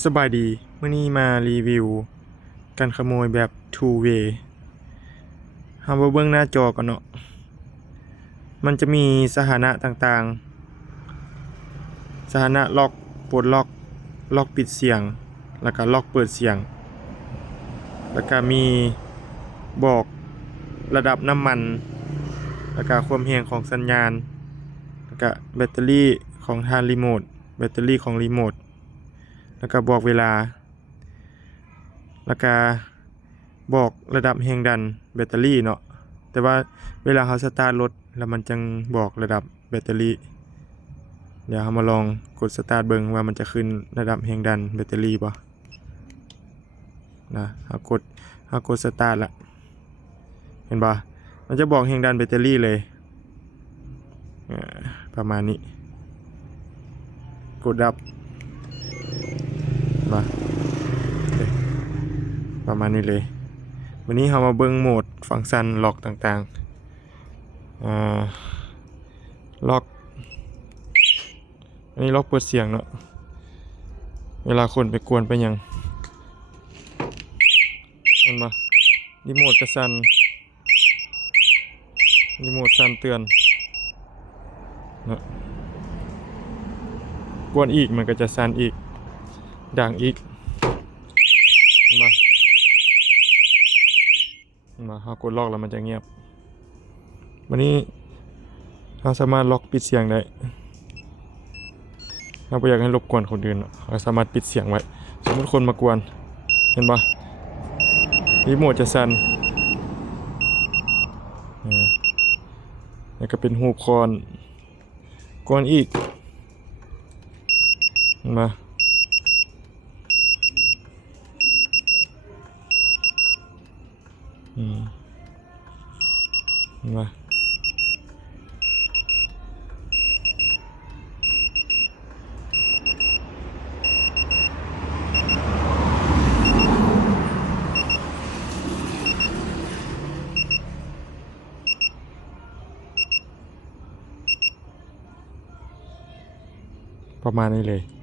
สบายดีมื้อนี้มารีวิวการขโมยแบบ two way เฮามาเบิ่งหน้าจอก่อนเนาะมันจะมีสถานะต่างๆสถานะล็อกปลดล็อกล็อกปิดเสียงแล้วก็ล็อกเปิดเสียงแล้วก็มีบอกระดับน้ำมันแล้วก็ความแรงของสัญญาณแล้วก็แบตเตอรี่ของทางรีโมทแบตเตอรี่ของรีโมทแล้วก็บอกเวลาแล้วก็บอกระดับแรงดันแบตเตอรี่เนาะแต่ว่าเวลาเราสตาร์ทรถแล้วมันจึงบอกระดับแบตเตอรี่เดี๋ยวเรามาลองกดสตาร์ทเบิ่งว่ามันจะขึ้นระดับแรงดันแบตเตอรี่บ่นะเรากดสตาร์ทละเห็นบ่มันจะบอกแรงดันแบตเตอรี่เลยประมาณนี้กดดับมาประมาณนี้เลยวันนี้เรามาเบิ่งโหมดฟังก์ชันล็อกต่างๆล็อกอันนี้ล็อกเปิดเสียงเนาะเวลาคนไปกวนไปยังเห็นปะรีโมทกระสั่นรีโมทสั่นเตือนเนาะกวนอีกมันก็จะสั่นอีกดังอีกเห็นปะเขากดล็อกแล้วมันจะเงียบวันนี้เราสามารถล็อกปิดเสียงได้เราไม่อยากให้รบกวนคนอื่นเราสามารถปิดเสียงไว้สมมติคนมากวนเห็นปะรีโมทจะสั่นแล้วก็เป็นหูคอนกวนอีกเห็นปะเห็นปะประมาณนี้เลย